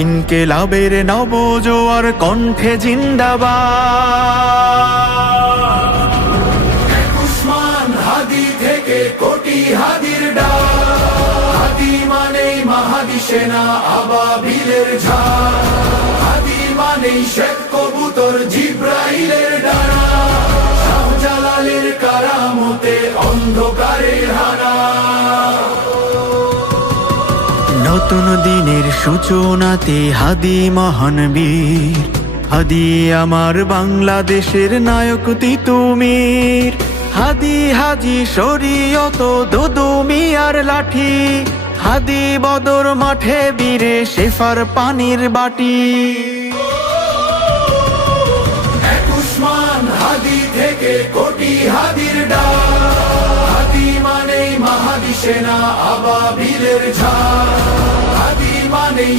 ইনকিলাবের নবজোয়ার কণ্ঠে জিন্দাবাদ। উসমান হাদি থেকে কোটি হাদির ডাক, হাদি মানেই মাহাদি সেনা আবাবিলের ঝাঁক, হাদি মানেই শেখ কবুতর জিব্রাইলের ডানা, শাহজালালের কারামতে অন্ধকারের হানা। নতুন দিনের সূচনাতে হাদি মহান বীর, হাদি আমার বাংলাদেশের নায়ক তিতুমির। হাদি হাজি শরীয়ত দুদু মিয়ার লাঠি, হাদি বদর মাঠে বীরে শেফার পানির বাটি। উসমান হাদি থেকে কোটি হাদির ডাক, হাদি মানেই মাহাদি সেনা আবাবিলের ঝাঁক, হাদি মানেই